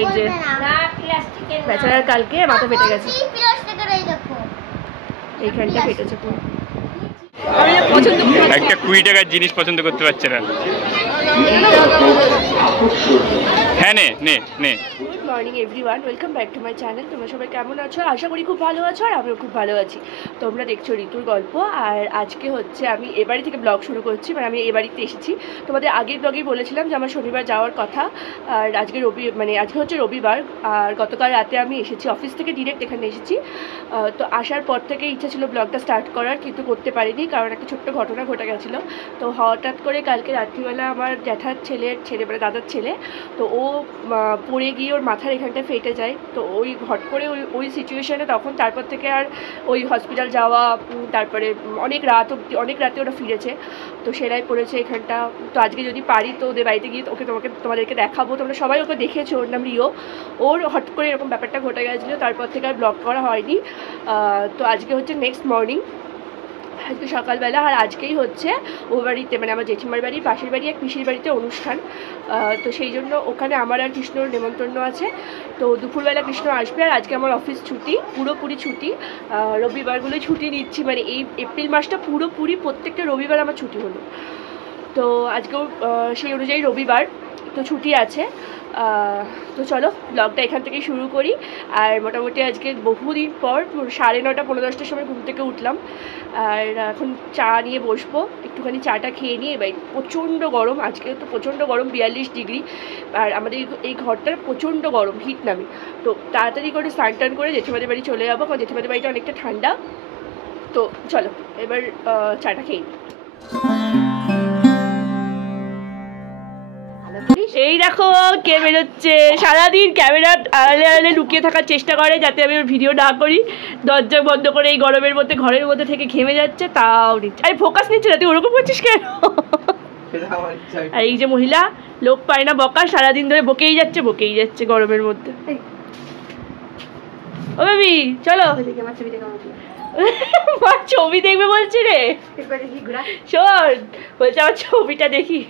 এই যে বেচারার কালকে মাথা ফেটে গেছে, এইখানটা ফেটেছে পুরো। একটা 20 টাকার জিনিস পছন্দ করতে পারছে না। হ্যাঁ নে নে নে। Good morning everyone, welcome back to my channel. তোমরা সবাই কেমন আছো? আশা করি খুব ভালো আছো, আর আমিও খুব ভালো আছি। তোমরা দেখছো ঋতুর গল্প। আর আজকে হচ্ছে আমি এ বাড়ি থেকে ব্লগ শুরু করছি, মানে আমি এ বাড়িতে এসেছি। তোমাদের আগের ব্লগেই বলেছিলাম যে আমার শনিবার যাওয়ার কথা, আর আজকে আজকে হচ্ছে রবিবার। আর গতকাল রাতে আমি এসেছি অফিস থেকে, ডিরেক্ট এখানে এসেছি। তো আসার পর থেকে ইচ্ছা ছিল ব্লগটা স্টার্ট করার, কিন্তু করতে পারিনি, কারণ একটা ছোট্ট ঘটনা ঘটে গেছিলো। তো হঠাৎ করে কালকে রাত্রিবেলা আমার জ্যাঠার ছেলে মানে দাদার ছেলে, তো ও পড়ে গিয়ে ওর মাথার এখানটায় ফেটে যায়। তো ওই হট করে ওই সিচুয়েশানে তখন তারপর থেকে আর ওই হসপিটাল যাওয়া, তারপরে অনেক রাতে ওরা ফিরেছে, তো সেলাই পড়েছে এখানটা। তো আজকে যদি পারি তো ওদের বাড়িতে গিয়ে তোমাদেরকে দেখাবো। তোমরা সবাই ওকে দেখেছো, ওর নাম রিও। ওর হট করে এরকম ব্যাপারটা ঘটে গেছিলো, তারপর থেকে আর ব্লগ করা হয়নি। তো আজকে হচ্ছে নেক্সট মর্নিং, আজকে সকালবেলা। আর আজকেই হচ্ছে ও বাড়িতে, মানে আমার জেঠিমার বাড়ির পাশের বাড়ি এক পিসির বাড়িতে অনুষ্ঠান। তো সেই জন্য ওখানে আমার আর কৃষ্ণর নেমন্তন্ন আছে। তো দুপুরবেলা কৃষ্ণ আসবে। আর আজকে আমার অফিস ছুটি, পুরোপুরি ছুটি। রবিবারগুলোই ছুটি নিচ্ছি, মানে এই এপ্রিল মাসটা পুরোপুরি প্রত্যেকটা রবিবার আমার ছুটি হলো। তো আজকেও সেই অনুযায়ী রবিবার, তো ছুটি আছে। তো চলো ব্লগটা এখান থেকেই শুরু করি। আর মোটামুটি আজকে বহুদিন পর 9:30 পৌনে 10টার সময় ঘুম থেকে উঠলাম। আর এখন চা নিয়ে বসবো, একটুখানি চাটা খেয়ে নিয়ে। এবার প্রচণ্ড গরম, আজকে তো প্রচণ্ড গরম, 42 ডিগ্রি। আর আমাদের এই ঘরটার প্রচণ্ড গরম, হিট নামে। তো তাড়াতাড়ি করে স্নান টান করে জেঠিমাদের বাড়ি চলে যাবো, কারণ জেঠিমাদের বাড়িটা অনেকটা ঠান্ডা। তো চলো এবার চাটা খেয়ে নিই। এই দেখো কে বেরোচ্ছে। সারাদিন ক্যামেরার আড়ালে লুকিয়ে থাকার চেষ্টা করে যাতে আমি ওর ভিডিও না করি। দরজা বন্ধ করে এই গরমের মধ্যে ঘরের মধ্যে থেকে ঘেমে যাচ্ছে, তাও নিচ্ছে। আরে ফোকাস নিচ্ছে না, তুই ওরকম করছিস কেন? আর এই যে মহিলা, লোক পায় না বকা, সারাদিন ধরে বকেই যাচ্ছে গরমের মধ্যে। ও বেবি চলো, ছবি দেখবে বলছি রে। শোন বলছে আমার ছবিটা দেখি।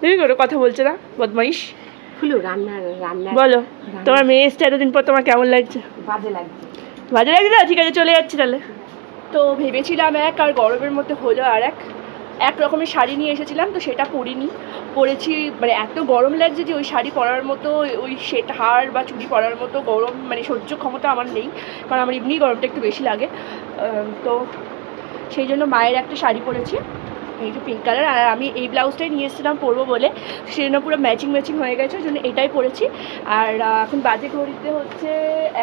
তুমি কোনো কথা বলছে না, বদমাইশ। বলো তোমার মেয়ে এসছে এতদিন পর, তোমার কেমন লাগছে? বাজে লাগছে না? ঠিক আছে চলে যাচ্ছি তাহলে। তো ভেবেছিলাম এক, আর গরমের মধ্যে হলো আর এক রকমের শাড়ি নিয়ে এসেছিলাম, তো সেটা পরেছি। মানে এত গরম লাগছে যে ওই শাড়ি পরার মতো, ওই সেট হার বা চুড়ি পরার মতো গরম মানে সহ্য ক্ষমতা আমার নেই, কারণ আমার এমনি গরমটা একটু বেশি লাগে। তো সেই জন্য মায়ের একটা শাড়ি পরেছি, এই যে পিঙ্ক কালার। আর আমি এই ব্লাউজটাই নিয়ে এসেছিলাম পরবো বলে, সেজন্য পুরো ম্যাচিং হয়ে গেছে, ওই জন্য এটাই পরেছি। আর এখন বাজে ঘড়িতে হচ্ছে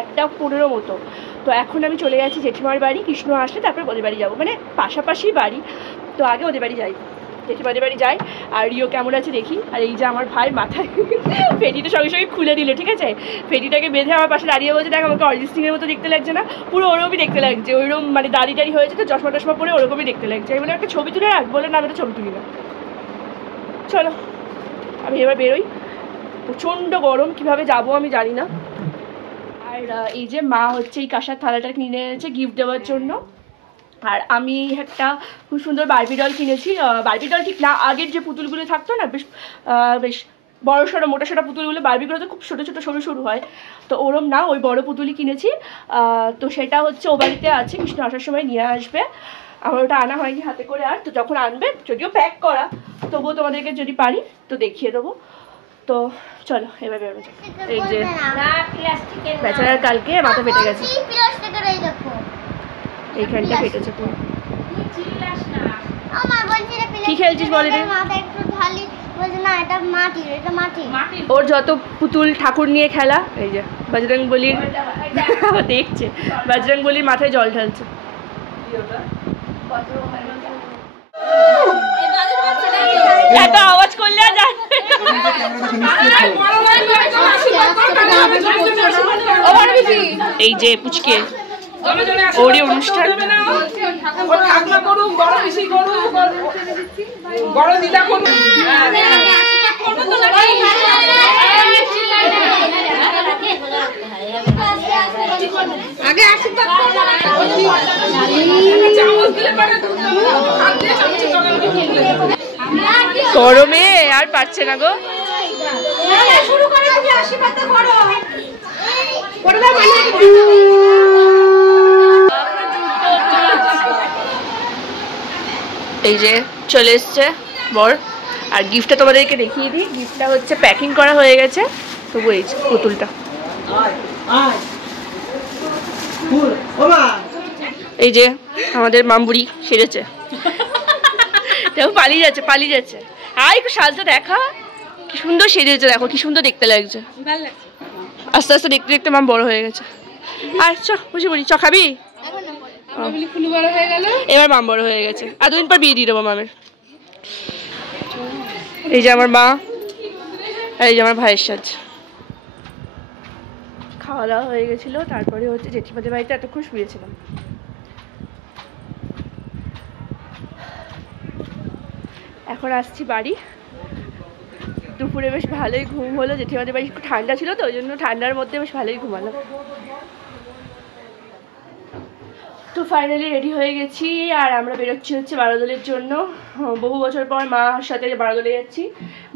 1:15 মতো। তো এখন আমি চলে যাচ্ছি জেঠিমার বাড়ি। কৃষ্ণ আসলে তারপরে ওদের বাড়ি যাবো, মানে পাশাপাশি বাড়ি, তো আগে ওদের বাড়ি যাই, জেঠিমাদের বাড়ি যাই। আর রিও কেমন আছে দেখি। আর এই যে আমার ভাই মাথায় ফেটিটা সঙ্গে সঙ্গে খুলে দিল, ঠিক আছে? ফেটিটাকে বেঁধে আমার পাশে দাঁড়িয়ে বলছে, দেখ আমাকে অরিজিৎ সিংয়ের মতো দেখতে লাগছে না? পুরো ওরকমই দেখতে লাগছে, ওইরকম মানে দাড়ি হয়েছে, তো চশমা পরে ওরকমই দেখতে লাগছে। আমি বলে একটা ছবি তুলে রাখ, বলে না আমি একটা ছবি তুলি না। চলো আমি এবার বেরোই, প্রচণ্ড গরম, কিভাবে যাবো আমি জানি না। আর এই যে মা হচ্ছে এই কাঁসার থালাটা কিনে এনেছে গিফট দেওয়ার জন্য। আর আমি একটা খুব সুন্দর বারবি ডল কিনেছি। বারবি ডল ঠিক না, আগের যে পুতুলগুলো থাকতো না, বেশ বড় সড়ো মোটা সোটা পুতুলগুলো, বারবিগুলো তো খুব ছোটো ছোটো সরু হয়, তো ওরম না, ওই বড় পুতুলই কিনেছি। তো সেটা হচ্ছে ও বাড়িতে আছে, কৃষ্ণ আসার সময় নিয়ে আসবে। আমার ওটা আনা হয়নি হাতে করে, আর তো যখন আনবে, যদিও প্যাক করা, তবুও তোমাদেরকে যদি পারি তো দেখিয়ে দেবো। তো চলো এবার বেরোনো যাক। এই যে বেচারার কালকে মাথা ফেটে গেছে, এইখানটা ফেটেছে পুরো। কি খেলছিস বল? ওর যত পুতুল ঠাকুর নিয়ে খেলা, এই যে বজরংবলীর দেখছে, বজরংবলীর মাথায় জল ঢালছে। এত আওয়াজ করলে আর এই যে পুচকে ওরই অনুষ্ঠান। গরমে আর পারছে না গো। এই যে চলে এসছে বর, আর গিফটটা তোমাদেরকে দেখিয়ে দিই। গিফটটা হচ্ছে প্যাকিং করা হয়ে গেছে, তবু এই পুতুলটা। এই যে আমাদের মামবুড়ি সেরেছে, দেখো পালিয়ে যাচ্ছে। আর একটু সাজটা দেখা, কি সুন্দর সেজেছে, দেখো কি সুন্দর দেখতে লাগছে। আস্তে আস্তে দেখতে দেখতে মাম বড় হয়ে গেছে। আর চ বুঝি বলি, চ খাবি? এবার মাম বড় হয়ে গেছে, আর দুদিন পর বিয়ে দিয়ে দেবো মামের। এই যে আমার মা, আর এই যে আমার ভাইয়ের সাজ। খাওয়া দাওয়া হয়ে গেছিলো, তারপরে হচ্ছে জেঠিমাদের বাড়িতে এতক্ষণ শুয়েছিলাম। এখন আসছি বাড়ি। দুপুরে বেশ ভালোই ঘুম হলো, জেঠিমাদের বাড়ি একটু ঠান্ডা ছিল তো, ওই জন্য ঠান্ডার মধ্যে বেশ ভালোই ঘুমালাম। তো ফাইনালি রেডি হয়ে গেছি, আর আমরা বেরোচ্ছি হচ্ছে বারোদলের জন্য। বহু বছর পর মার সাথে বারোদলে যাচ্ছি,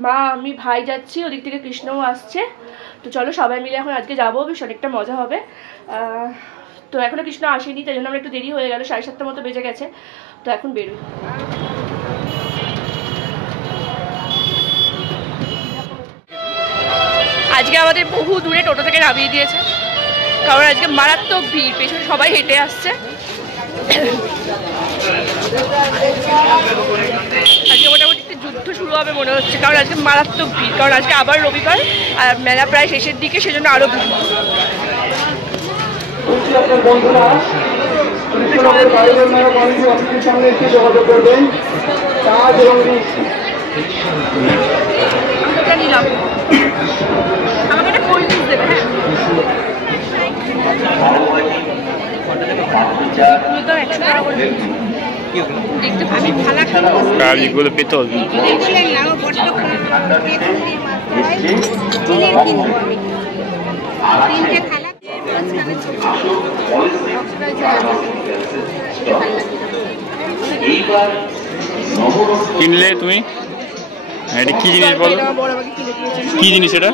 মা আমি ভাই যাচ্ছি, ওদিক থেকে কৃষ্ণও আসছে। তো চলো সবাই মিলে এখন আজকে যাবো, বেশ অনেকটা মজা হবে। তো এখনও কৃষ্ণ আসেনি, তাই জন্য আমরা একটু দেরি হয়ে গেল, 7:30 মতো বেজে গেছে। তো এখন বেরোই। আজকে আমাদের বহু দূরে টোটো থেকে নামিয়ে দিয়েছে, কারণ আজকে মারাত্মক ভিড়, পেছনে সবাই হেঁটে আসছে। আজকে মোটামুটি একটা যুদ্ধ শুরু হবে মনে হচ্ছে, কারণ আজকে মারাত্মক ভিড়, কারণ আজকে আবার রবিবার আর মেলা প্রায় শেষের দিকে, সেজন্য আরো ভিড়। নিলাম আমাকে একটা কোল্ড ড্রিঙ্কস দেবে। এগুলো পেতল। কিনলে তুমি? এটা কি জিনিস বলো? কি জিনিস এটা?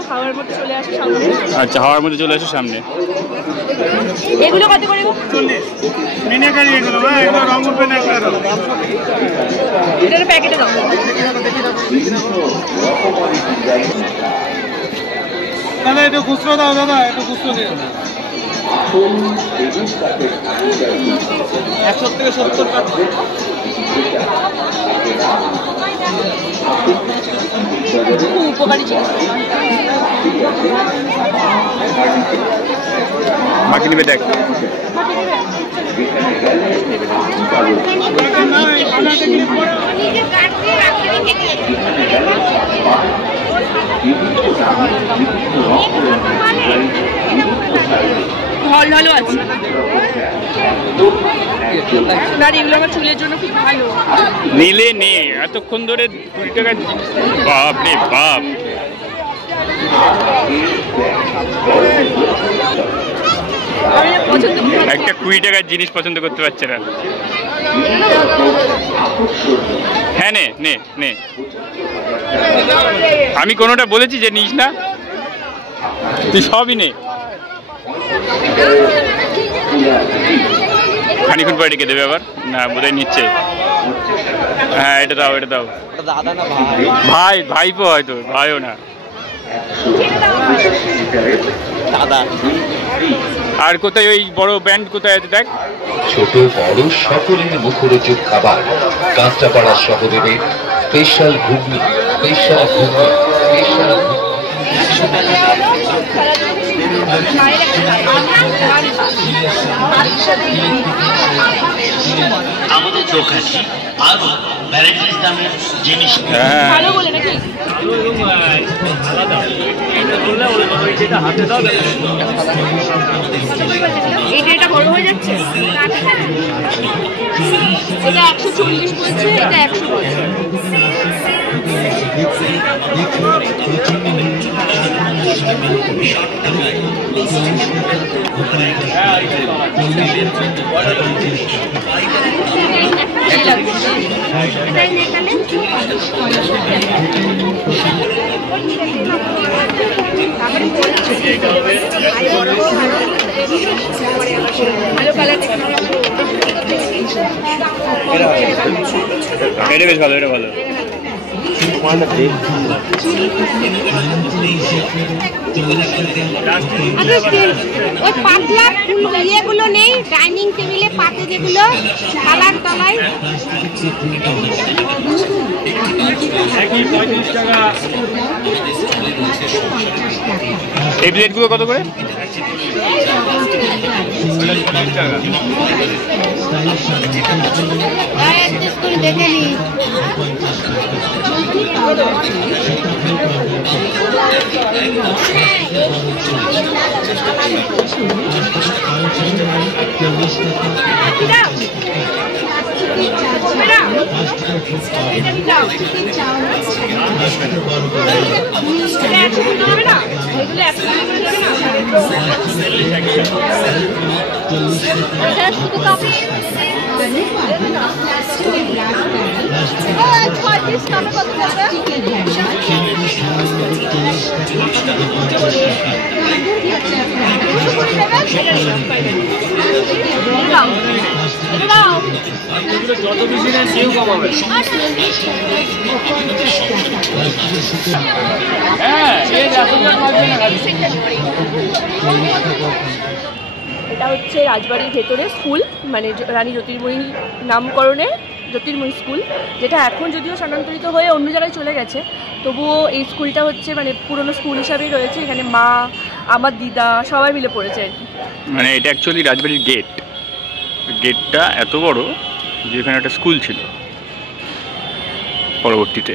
আচ্ছা, হাওয়ার মধ্যে চলে আসো সামনে। এগুলো কত করে? 40 মিনিকারি এগুলো, এগুলো রংপুর পেনা এগুলো। এটার প্যাকেটে দাও। দাদা একটু খুচরো দাও, দাদা একটু খুচরো দিও। 100 থেকে 70 টাকা। খুব উপকারী জিনিস। বাকি নেবে দেখ। ভালো ভালো আছে না, এগুলো আমার চুলের জন্য খুব ভালো। নিলে নে, এতক্ষণ ধরে 20 টাকা। বাপ রে বাপ, একটা 20 টাকার জিনিস পছন্দ করতে পারছে না। হ্যাঁ নে নে নে, আমি কোনোটা বলেছি যে নিস না, তুই সবই নে। খানিক্ষণ পরে ডেকে দেবে আবার, না বোধহয় নিচ্ছে। হ্যাঁ এটা দাও, এটা দাও। ভাই, ভাইপো হয়তো, ভাইও না দাদা। আর কোথায় ওই বড় ব্যান্ড কোথায় আছে দেখ। ছোট বড় সকলের মুখরোচক খাবার, কাঁচরাপাড়ার সহদেবের স্পেশাল ঘুগনি, স্পেশাল ঘুগনি, স্পেশাল আমাদের দোকানে আরো ভ্যারাইটিস দামের জিনিস ভালো বলে নাকি? এটা বড় হয়ে যাচ্ছে, এটা 140 বলছে, এটা 100 বলছে। তারপরে ভালো কালার এটা বেশ ভালো, এটা ভালো। ওই পাতলা ইয়েগুলো নেই, ডাইনিং টেবিলে পাতে যেগুলো কালার তলায়। এই প্লেটগুলো কত করে? দেখে নি যত বেশি নেন কেউ কমাবে। এটা হচ্ছে রাজবাড়ির ভেতরে স্কুল, মানে রানী জ্যোতির্ময়ী নামকরণে জ্যোতির্ময়ী স্কুল, যেটা এখন যদিও স্থানান্তরিত হয়ে অন্য জায়গায় চলে গেছে, তবুও এই স্কুলটা হচ্ছে মানে পুরনো স্কুল হিসাবেই রয়েছে। এখানে মা, আমার দিদা সবাই মিলে পড়েছে আর কি। মানে এটা অ্যাকচুয়ালি রাজবাড়ির গেট। গেটটা এত বড় যে এখানে একটা স্কুল ছিল পরবর্তীতে।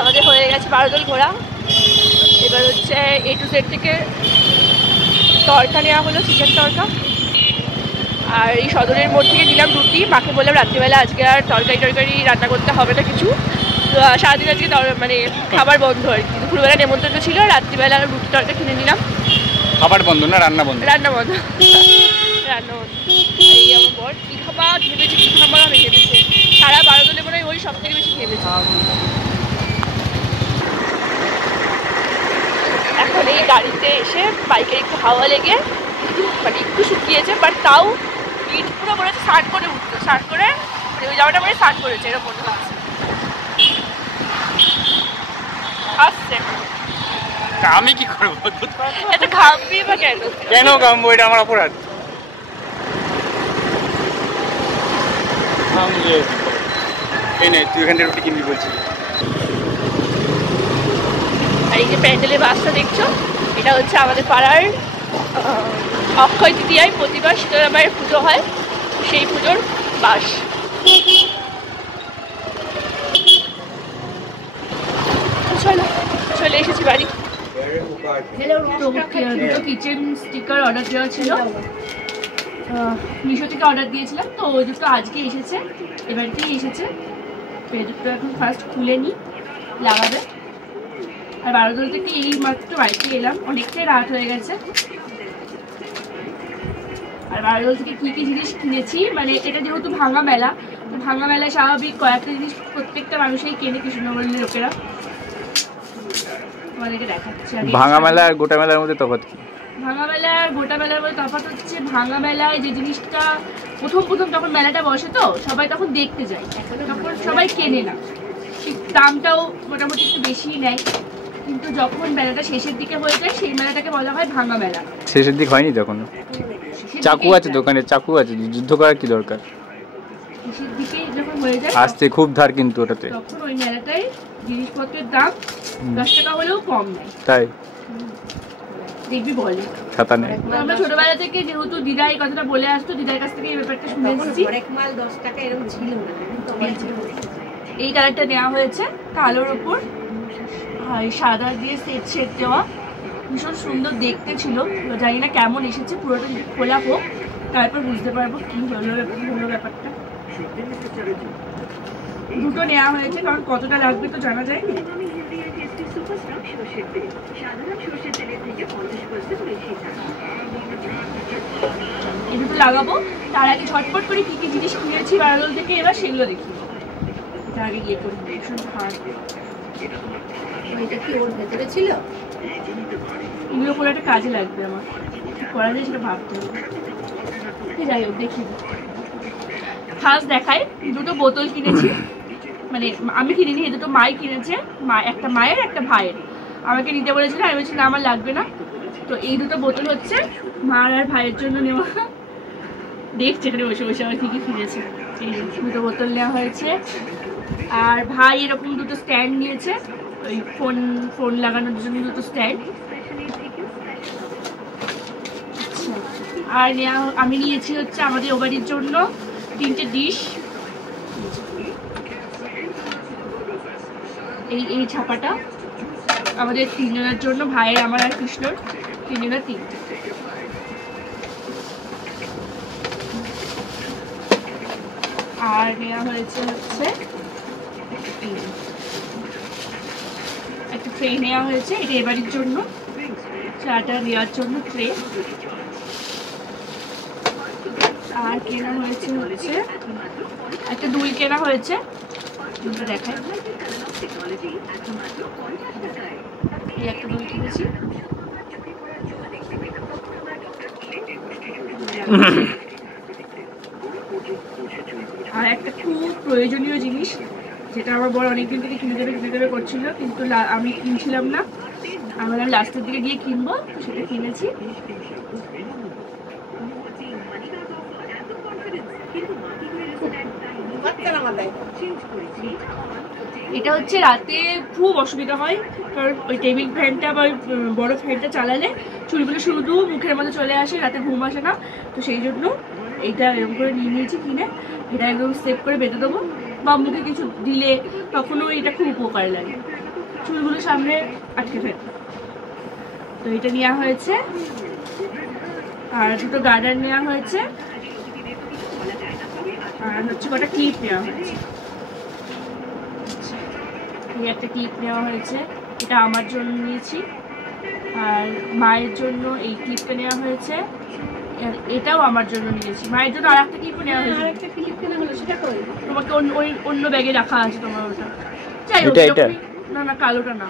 আমাদের হয়ে গেছে 12 দল ঘোরা। এবার হচ্ছে A to Z থেকে তরকা নেওয়া হলো, চিকেন তরকা। আর এই সদরের মোড় থেকে নিলাম রুটি। মাকে বললাম রাত্রিবেলা আজকে আর তরকারি রান্না করতে হবে না কিছু, সারাদিন আজকে মানে খাবার বন্ধ আর কি। দুপুরবেলা নেমন্তন্ন ছিল, রাত্রিবেলা রুটি তরকা কিনে নিলাম। খাবার বন্ধ না রান্না বন্ধ? রান্না বন্ধ, রান্না বন্ধ। এই আমার বর কী খাবার ভেবেছে, কী খাবার আমি ভেবেছে। সারা 12 দলে মনে হয় ওই সব থেকে বেশি ভেবেছে। এখন এই গাড়িতে এসে বাইকের একটু হাওয়া লেগে মানে একটু শুকিয়েছে, বাট তাও ইট পুরো বলেছে স্নান করে উঠতো, স্নান করে ওই জামাটা পরে স্নান করেছে এরকম মনে হচ্ছে। আসছে আমি কি করবো? এত ঘামবি বা কেন? কেন ঘামবো? এটা আমার অপরাধ। এই নে, তুই এখান থেকে রুটি কিনবি বলছিলি। আর এই যে প্যান্ডেলের বাসটা দেখছো, এটা হচ্ছে আমাদের পাড়ার অক্ষয় তৃতীয়ায় প্রতিবার শীতলা মায়ের পুজো হয়, সেই পুজোর বাস। চলে এসেছি বাড়ি। দুটো কিচেন স্টিকার অর্ডার দেওয়া ছিল, মিশো থেকে অর্ডার দিয়েছিলাম, তো ওই দুটো আজকে এসেছে, এবারতেই এসেছে। এই দুটো এখন ফার্স্ট খুলে নিই, লাগাবে। আর 12 দল থেকে এই মাত্র বাড়িতে এলাম, অনেকটাই রাত হয়ে গেছে। আর 12 দল থেকে কী কী জিনিস কিনেছি, মানে এটা যেহেতু ভাঙা মেলা, তো ভাঙা মেলায় স্বাভাবিক কয়েকটা জিনিস প্রত্যেকটা মানুষই কেনে কৃষ্ণনগরের লোকেরা। তোমাদেরকে দেখাচ্ছি। ভাঙা মেলা আর গোটা মেলার মধ্যে তফাৎ কি? ভাঙা মেলা আর গোটা মেলার মধ্যে তফাৎ হচ্ছে, ভাঙা মেলায় যে জিনিসটা প্রথম তখন মেলাটা বসে, তো সবাই তখন দেখতে যায়, তখন সবাই কেনে না, দামটাও মোটামুটি একটু বেশিই নেয়। কিন্তু যখন মেলাটা শেষের দিকে হয়ে যায়, সেই মেলাটাকে বলা হয় ভাঙা মেলা। শেষের দিক হয়নি তখন? চাকু আছে দোকানে, চাকু আছে, যুদ্ধ করার কি দরকার? শেষের দিকে যখন হয়ে যায় আসতে খুব ধার কিন্তু ওটাতে, তখন ওই মেলাটায় জিনিসপত্রের দাম 10 টাকা হলেও কম নেয়। তাই দেখবি বলে ছাতা নেই। আমরা ছোটবেলা থেকে যেহেতু দিদা এই কথাটা বলে আসতো, দিদার কাছ থেকে এই ব্যাপারটা শুনে এসেছি। মাল 10 টাকা এরকম ছিল না। এই কালারটা নেওয়া হয়েছে কালোর ওপর সাদা দিয়ে সেট দেওয়া, ভীষণ সুন্দর দেখতে ছিল। জানি না কেমন এসেছে, পুরোটা খোলা হোক তারপর বুঝতে পারবো কি হলো ব্যাপারটা। দুটো নেওয়া হয়েছে, কারণ কতটা লাগবে তো জানা যায়নি। এই দুটো লাগাবো, তার আগে ঝটপট করে কি কি জিনিস কিনেছি 12 দল থেকে, এবার সেগুলো দেখি। তার আগে গিয়ে করি ভীষণ ভালো। এটা কি ওর ভেতরে ছিল? এগুলো করে একটা কাজে লাগবে আমার, করা যায় সেটা ভাবতে হবে। যাই হোক দেখি, ফার্স্ট দেখাই। দুটো বোতল কিনেছি, মানে আমি কিনিনি, এই দুটো মাই কিনেছে, একটা মায়ের একটা ভাইয়ের। আমাকে নিতে বলেছিল, আমি বলছি না আমার লাগবে না। তো এই দুটো বোতল হচ্ছে মার আর ভাইয়ের জন্য নেওয়া। দেখছি এখানে বসে বসে আমার কী কী কিনেছে। এই দুটো বোতল নেওয়া হয়েছে। আর ভাই এরকম দুটো স্ট্যান্ড নিয়েছে, ওই ফোন লাগানোর জন্য দুটো স্ট্যান্ড। আর আমি নিয়েছি হচ্ছে আমাদের ওবারির জন্য 3টে ডিশ। এই ছাপাটা আমাদের 3 জনের জন্য, ভাইয়ের, আমার আর কৃষ্ণর, 3 জনের 3টে। আর নেওয়া হয়েছে হচ্ছে একটা ট্রে নেওয়া হয়েছে, এটা এবারের জন্য, চাটা নেওয়ার জন্য ট্রে। আর কেনা হয়েছে হচ্ছে একটা দই কেনা হয়েছে, দেখায় এই একটা দই কিনেছি। আর একটা খুব প্রয়োজনীয় জিনিস, যেটা আমার বড় অনেকদিন থেকে কিনে দেবে করছিল, কিন্তু আমি কিনছিলাম না, আমরা লাস্টের দিকে গিয়ে কিনবো, সেটা কিনেছি। এটা হচ্ছে রাতে খুব অসুবিধা হয়, কারণ ওই টেবিল ফ্যানটা বা বড় ফ্যানটা চালালে চুলগুলো শুধু মুখের মধ্যে চলে আসে, রাতে ঘুম আসে না। তো সেই জন্য এইটা এরকম করে নিয়ে নিয়েছি কিনে, এটা একদম সেভ করে বেঁধে দেবো, বা মুখে কিছু দিলে তখনও এটা খুব উপকার লাগে, চুলগুলো সামনে আটকে থাকে। তো এটা নেওয়া হয়েছে। আর দুটো গার্ডার নেওয়া হয়েছে, আর হচ্ছে কটা ক্লিপ নেওয়া হয়েছে। এই একটা ক্লিপ নেওয়া হয়েছে, এটা আমার জন্য নিয়েছি। আর মায়ের জন্য এই ক্লিপটা নেওয়া হয়েছে, এটাও আমার জন্য নিয়েছি। মায়ের জন্য আর একটা ক্লিপও নেওয়া হয়েছে। তোমাকে অন্য ব্যাগে রাখা আছে তোমার ওটা। যাই হোক, না না কালোটা না,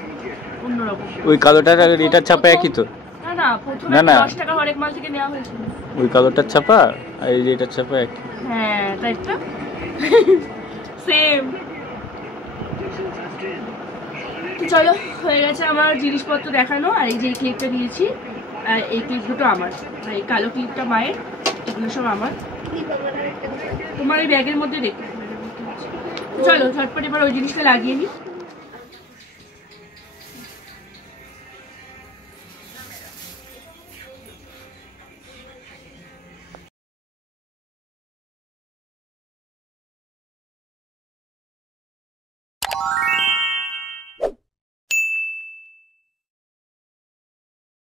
অন্যরকম। ওই কালোটার আর এটার ছাপা একই তো? না না, প্রথমে 10 টাকা হরেক মাল থেকে নেওয়া হয়েছিল। ওই কালোটার ছাপা আর এই যে এটার ছাপা একই? হ্যাঁ, তাই তো, সেম। চলো, হয়ে গেছে আমার জিনিসপত্র দেখানো। আর এই যে এই ক্লিপটা নিয়েছি, আর এই ক্লিপ দুটো আমার, আর এই কালো ক্লিপটা মায়ের, এগুলো সব আমার। তোমার এই ব্যাগের মধ্যে দেখতে। চলো ঝটপট এবার ওই জিনিসটা লাগিয়ে নিই।